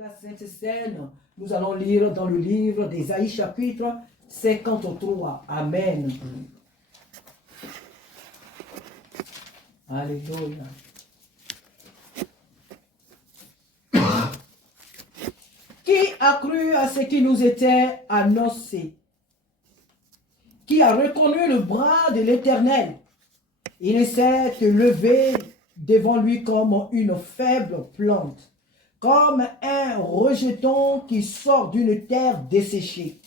la Sainte Seine, nous allons lire dans le livre d'Ésaïe chapitre 53. Amen. Alléluia. Qui a cru à ce qui nous était annoncé? Qui a reconnu le bras de l'Éternel? Il s'est levé devant lui comme une faible plante, comme un rejeton qui sort d'une terre desséchée.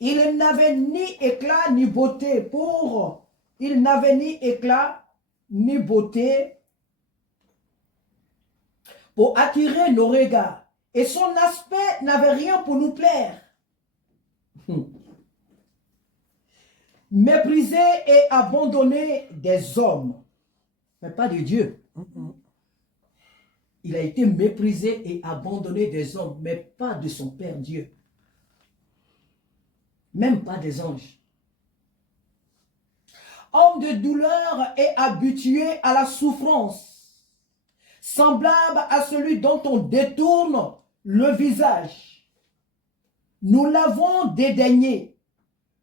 Il n'avait ni éclat ni beauté il n'avait ni éclat ni beauté pour attirer nos regards, et son aspect n'avait rien pour nous plaire. Méprisé et abandonné des hommes, mais pas de Dieu. Il a été méprisé et abandonné des hommes, mais pas de son Père Dieu. Même pas des anges. Homme de douleur et habitué à la souffrance, semblable à celui dont on détourne le visage. Nous l'avons dédaigné.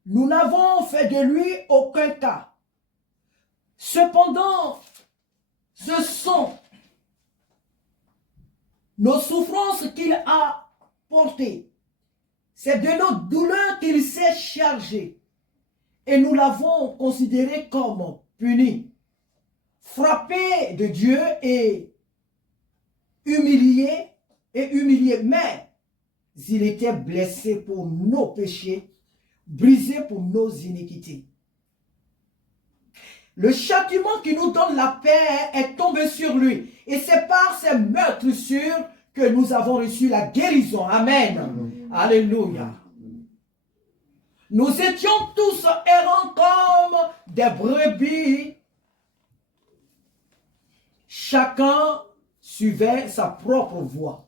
Nous n'avons fait de lui aucun cas. Cependant, ce sont nos souffrances qu'il a portées. C'est de nos douleurs qu'il s'est chargé. Et nous l'avons considéré comme puni, frappé de Dieu et humilié. Mais il était blessé pour nos péchés, brisé pour nos iniquités. Le châtiment qui nous donne la paix est tombé sur lui. Et c'est par ces meurtrissures que nous avons reçu la guérison. Amen. Alléluia. Nous étions tous errants comme des brebis. Chacun suivait sa propre voie.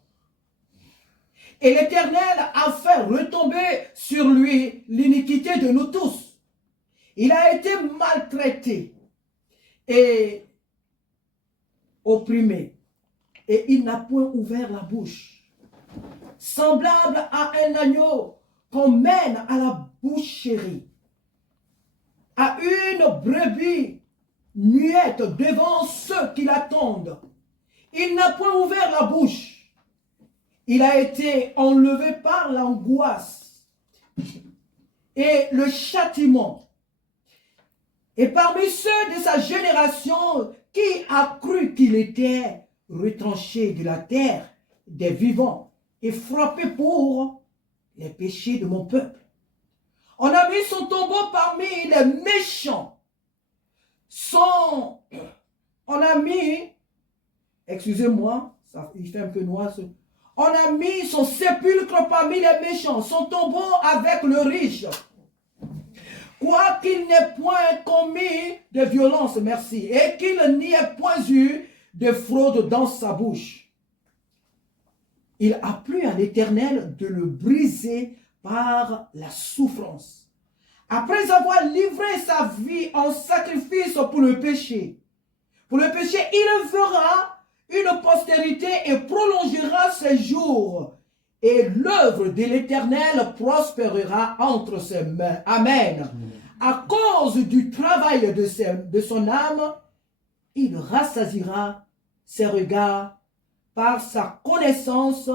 Et l'Éternel a fait retomber sur lui l'iniquité de nous tous. Il a été maltraité et opprimé. Et il n'a point ouvert la bouche. Semblable à un agneau qu'on mène à la boucherie, à une brebis muette devant ceux qui l'attendent. Il n'a point ouvert la bouche. Il a été enlevé par l'angoisse et le châtiment. Et parmi ceux de sa génération, qui a cru qu'il était retranché de la terre des vivants et frappé pour les péchés de mon peuple? On a mis son tombeau parmi les méchants. On a mis, excusez-moi, il fait un peu noir. On a mis son sépulcre parmi les méchants, son tombeau avec le riche. Quoiqu'il n'ait point commis de violence, merci, et qu'il n'y ait point eu de fraude dans sa bouche. Il a plu à l'Éternel de le briser par la souffrance. Après avoir livré sa vie en sacrifice pour le péché, il fera une postérité et prolongera ses jours. Et l'œuvre de l'Éternel prospérera entre ses mains. Amen. À cause du travail de son âme, il rassasiera ses regards par sa connaissance.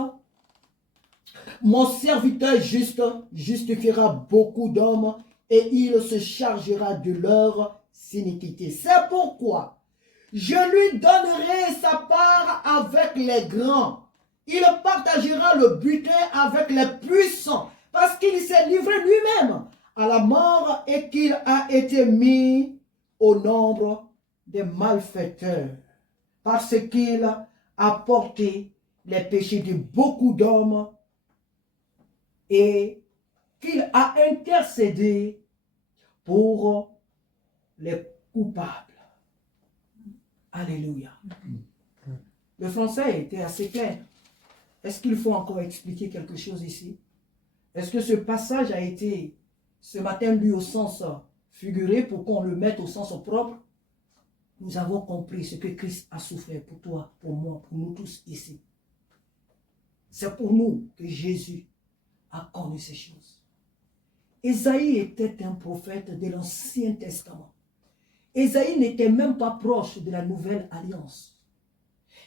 Mon serviteur juste justifiera beaucoup d'hommes et il se chargera de leurs iniquités. C'est pourquoi je lui donnerai sa part avec les grands. Il partagera le butin avec les puissants parce qu'il s'est livré lui-même à la mort et qu'il a été mis au nombre des malfaiteurs parce qu'il a porté les péchés de beaucoup d'hommes et qu'il a intercédé pour les coupables. Alléluia. Le français était assez clair. Est-ce qu'il faut encore expliquer quelque chose ici? Est-ce que ce passage a été ce matin lu au sens figuré pour qu'on le mette au sens propre? Nous avons compris ce que Christ a souffert pour toi, pour moi, pour nous tous ici. C'est pour nous que Jésus a connu ces choses. Ésaïe était un prophète de l'Ancien Testament. Ésaïe n'était même pas proche de la Nouvelle Alliance.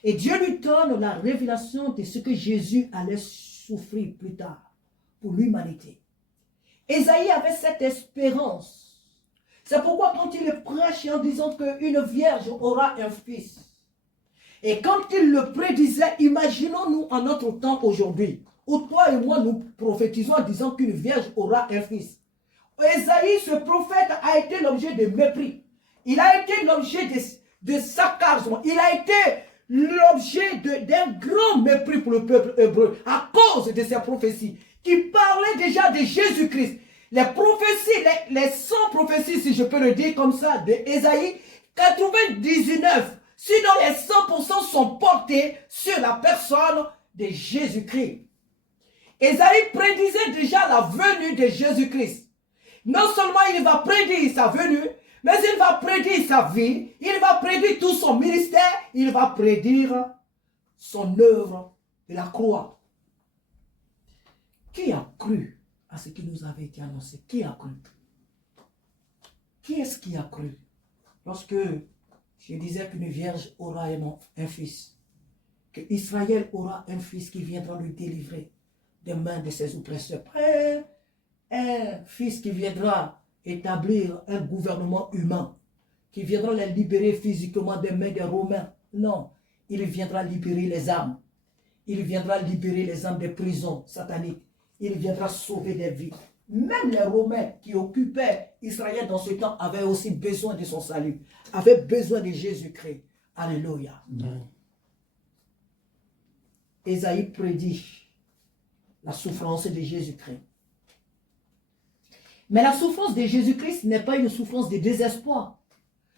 Et Dieu lui donne la révélation de ce que Jésus allait souffrir plus tard pour l'humanité. Ésaïe avait cette espérance. C'est pourquoi quand il prêche en disant qu'une vierge aura un fils, et quand il le prédisait, imaginons-nous en notre temps aujourd'hui, où toi et moi nous prophétisons en disant qu'une vierge aura un fils. Ésaïe, ce prophète, a été l'objet de mépris. Il a été l'objet de sarcasme. Il a été l'objet d'un grand mépris pour le peuple hébreu à cause de ces prophéties qui parlaient déjà de Jésus-Christ. Les prophéties, les 100 prophéties, si je peux le dire comme ça, de Ésaïe, 99, sinon les 100% sont portés sur la personne de Jésus-Christ. Ésaïe prédisait déjà la venue de Jésus-Christ. Non seulement il va prédire sa venue, mais il va prédire sa vie, il va prédire tout son ministère, il va prédire son œuvre de la croix. Qui a cru à ce qui nous avait été annoncé? Qui a cru? Qui est-ce qui a cru? Lorsque je disais qu'une vierge aura un fils, que Israël aura un fils qui viendra le délivrer des mains de ses oppresseurs. Un fils qui viendra établir un gouvernement humain, qui viendra les libérer physiquement des mains des Romains. Non, il viendra libérer les âmes. Il viendra libérer les âmes des prisons sataniques. Il viendra sauver des vies. Même les Romains qui occupaient Israël dans ce temps avaient aussi besoin de son salut, avaient besoin de Jésus-Christ. Alléluia. Ésaïe prédit la souffrance de Jésus-Christ. Mais la souffrance de Jésus-Christ n'est pas une souffrance de désespoir.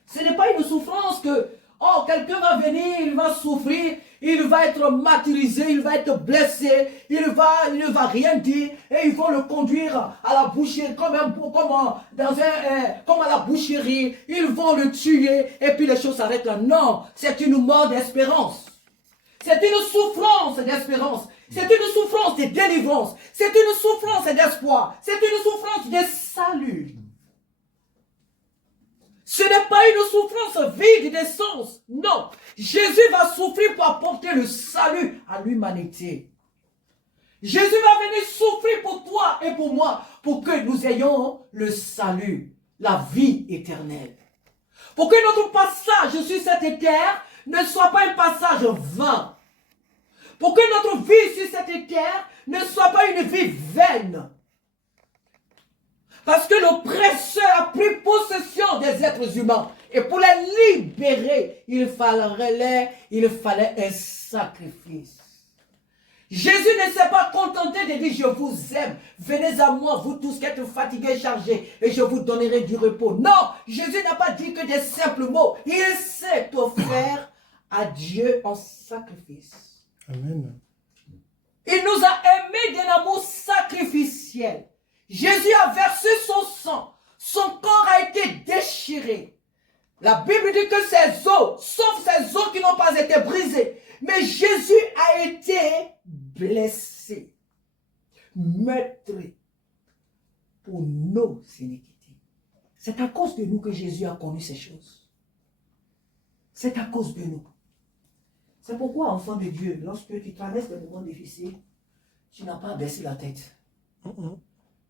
Ce n'est pas une souffrance que, oh, quelqu'un va venir, il va souffrir, il va être martyrisé, il va être blessé, il ne va rien dire, et ils vont le conduire à la boucherie, comme à la boucherie, ils vont le tuer, et puis les choses s'arrêtent là. Non, c'est une mort d'espérance. C'est une souffrance d'espérance. C'est une souffrance de délivrance. C'est une souffrance d'espoir. C'est une souffrance de salut. Ce n'est pas une souffrance vide de sens. Non. Jésus va souffrir pour apporter le salut à l'humanité. Jésus va venir souffrir pour toi et pour moi, pour que nous ayons le salut, la vie éternelle. Pour que notre passage sur cette terre ne soit pas un passage vain. Pour que notre vie sur cette terre ne soit pas une vie vaine. Parce que l'oppresseur a pris possession des êtres humains. Et pour les libérer, il fallait un sacrifice. Jésus ne s'est pas contenté de dire « Je vous aime, venez à moi, vous tous qui êtes fatigués, chargés, et je vous donnerai du repos. » Non, Jésus n'a pas dit que des simples mots. Il s'est offert à Dieu en sacrifice. Amen. Il nous a aimés d'un amour sacrificiel. Jésus a versé son sang. Son corps a été déchiré. La Bible dit que ses os, sauf ses os qui n'ont pas été brisés. Mais Jésus a été blessé, meurtri pour nos iniquités. C'est à cause de nous que Jésus a connu ces choses. C'est à cause de nous. C'est pourquoi, enfant de Dieu, lorsque tu traverses des moments difficiles, tu n'as pas à baisser la tête.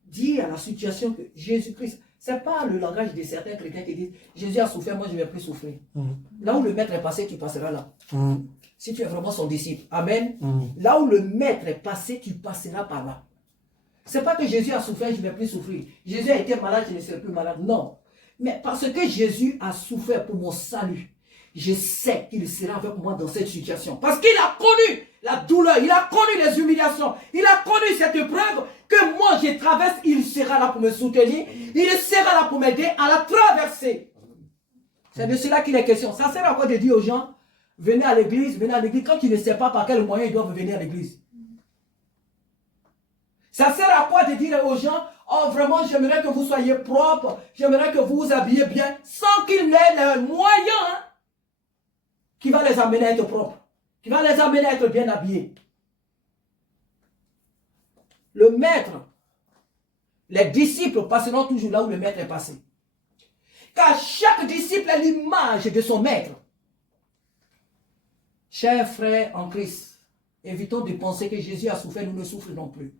Dis à la situation que Jésus-Christ, ce n'est pas le langage de certains chrétiens qui disent Jésus a souffert, moi je ne vais plus souffrir. Là où le maître est passé, tu passeras là. Si tu es vraiment son disciple. Amen. Là où le maître est passé, tu passeras par là. Ce n'est pas que Jésus a souffert, je ne vais plus souffrir. Jésus a été malade, je ne serai plus malade. Non. Mais parce que Jésus a souffert pour mon salut, je sais qu'il sera avec moi dans cette situation. Parce qu'il a connu la douleur, il a connu les humiliations, il a connu cette épreuve que moi je traverse, il sera là pour me soutenir, il sera là pour m'aider à la traverser. C'est de cela qu'il est question. Ça sert à quoi de dire aux gens, venez à l'église, quand tu ne sais pas par quel moyen ils doivent venir à l'église. Ça sert à quoi de dire aux gens, oh vraiment j'aimerais que vous soyez propres, j'aimerais que vous vous habillez bien, sans qu'ils n'aient les moyens qui va les amener à être propres, qui va les amener à être bien habillés. le maître, les disciples passeront toujours là où le maître est passé. Car chaque disciple est l'image de son maître. Chers frères en Christ, évitons de penser que Jésus a souffert, nous ne souffrons non plus.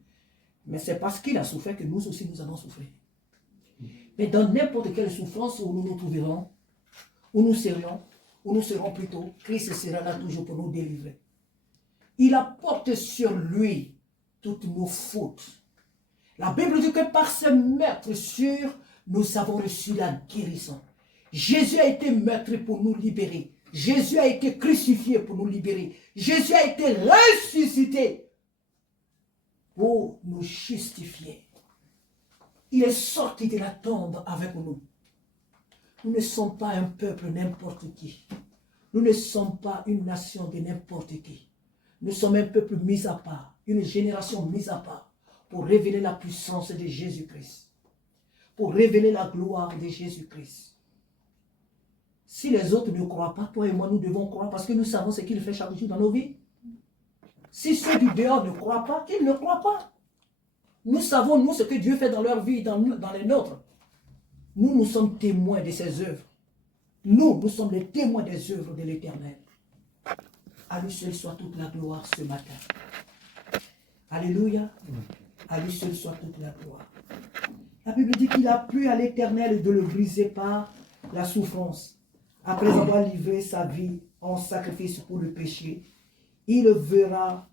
Mais c'est parce qu'il a souffert que nous aussi nous allons souffrir. Mais dans n'importe quelle souffrance où nous nous trouverons, où nous serons plutôt, Christ sera là toujours pour nous délivrer. Il apporte sur lui toutes nos fautes. La Bible dit que par ses meurtrissures, nous avons reçu la guérison. Jésus a été meurtri pour nous libérer. Jésus a été crucifié pour nous libérer. Jésus a été ressuscité pour nous justifier. Il est sorti de la tombe avec nous. Nous ne sommes pas un peuple n'importe qui. Nous ne sommes pas une nation de n'importe qui. Nous sommes un peuple mis à part, une génération mise à part pour révéler la puissance de Jésus-Christ, pour révéler la gloire de Jésus-Christ. Si les autres ne croient pas, toi et moi, nous devons croire parce que nous savons ce qu'il fait chaque jour dans nos vies. Si ceux du dehors ne croient pas, qu'ils ne croient pas. Nous savons, nous, ce que Dieu fait dans leur vie, dans les nôtres. Nous sommes témoins de ses œuvres. Nous sommes les témoins des œuvres de l'Éternel. À lui seul soit toute la gloire ce matin. Alléluia. À lui seul soit toute la gloire. La Bible dit qu'il a plu à l'Éternel de le briser par la souffrance. Après avoir livré sa vie en sacrifice pour le péché, il verra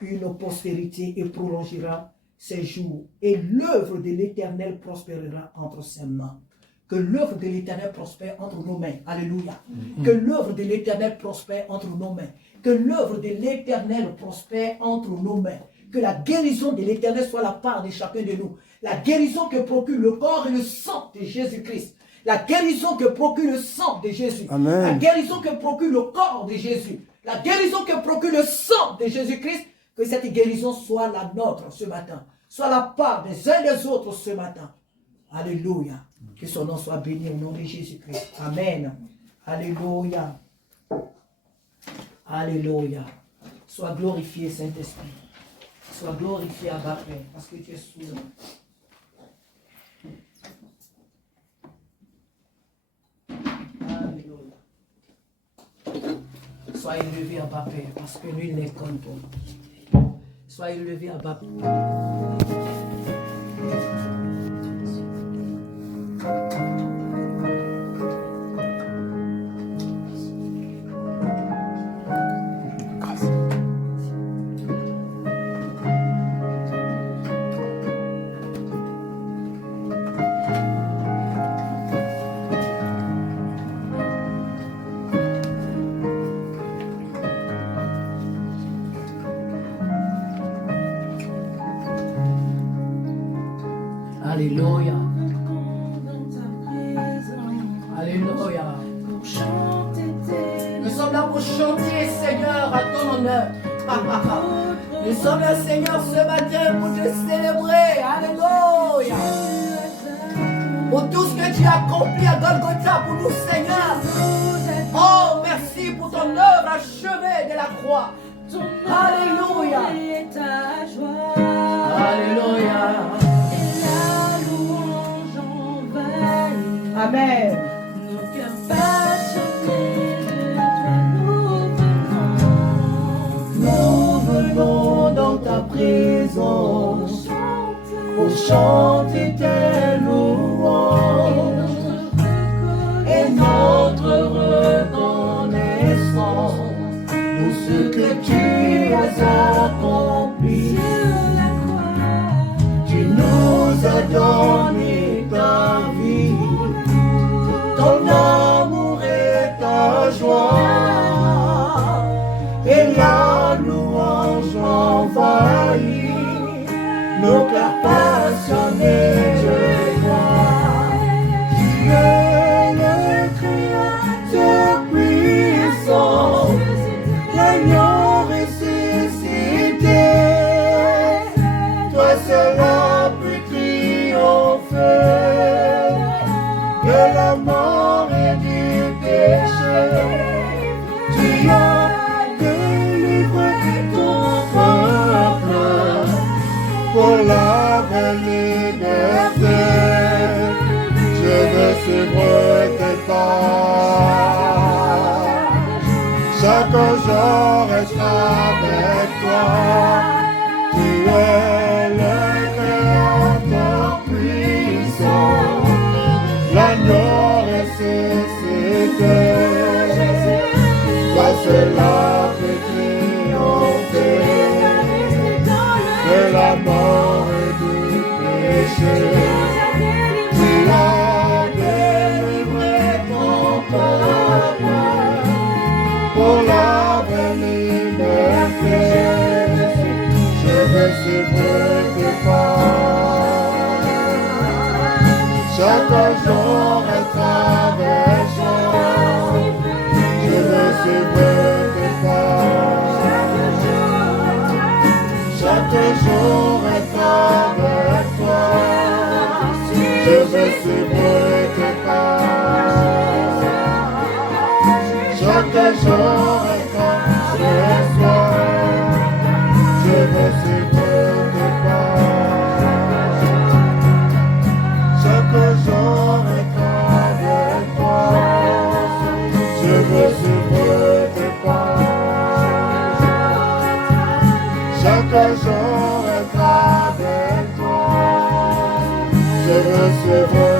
une prospérité et prolongera ses jours. Et l'œuvre de l'Éternel prospérera entre ses mains. Que l'œuvre de l'Éternel prospère entre nos mains. Alléluia. Que l'œuvre de l'Éternel prospère entre nos mains. Que l'œuvre de l'Éternel prospère entre nos mains. Que la guérison de l'Éternel soit la part de chacun de nous. La guérison que procure le corps et le sang de Jésus-Christ. La guérison que procure le sang de Jésus. Amen. La guérison que procure le corps de Jésus. La guérison que procure le sang de Jésus-Christ. Que cette guérison soit la nôtre ce matin. Soit la part des uns et des autres ce matin. Alléluia. Que son nom soit béni au nom de Jésus-Christ. Amen. Alléluia. Alléluia. Sois glorifié, Saint-Esprit. Sois glorifié, Abba Père, parce que tu es souverain. Alléluia. Sois élevé, Abba Père, parce que nul n'est comme toi. Sois élevé, Abba Père. Alléluia. Alléluia. Nous sommes là pour chanter, Seigneur, à ton honneur. Nous sommes là, Seigneur, ce matin pour te célébrer. Alléluia. Pour tout ce que tu as accompli à Golgotha pour nous, Seigneur. Oh, merci pour ton œuvre achevée de la croix. Alléluia. Alléluia. Amen. Nos cœurs passionnés de toi, nous venons dans ta présence pour chanter tes louanges et notre reconnaissance pour ce que tu as accompli. Tu nous as donné ta vie, ton amour et ta joie, et la louange envahit nos cœurs passionnés. liberté. Je veux suivre tes pas. Chaque jour être avec toi. Tu es le Créateur puissant, l'agneau ressuscité. Toi seul peut triompher de la mort et du péché. Tu as délivré ton peuple pour la vraie liberté. Je veux suivre tes pas. Chaque jour être avec toi. Je veux suivre tes pas. Chaque jour être avec toi. Je veux suivre tes pas. Chaque jour être avec toi. Je veux suivre tes pas. Chaque jour être avec toi. Je veux suivre tes pas. Chaque jour être avec toi. Je veux suivre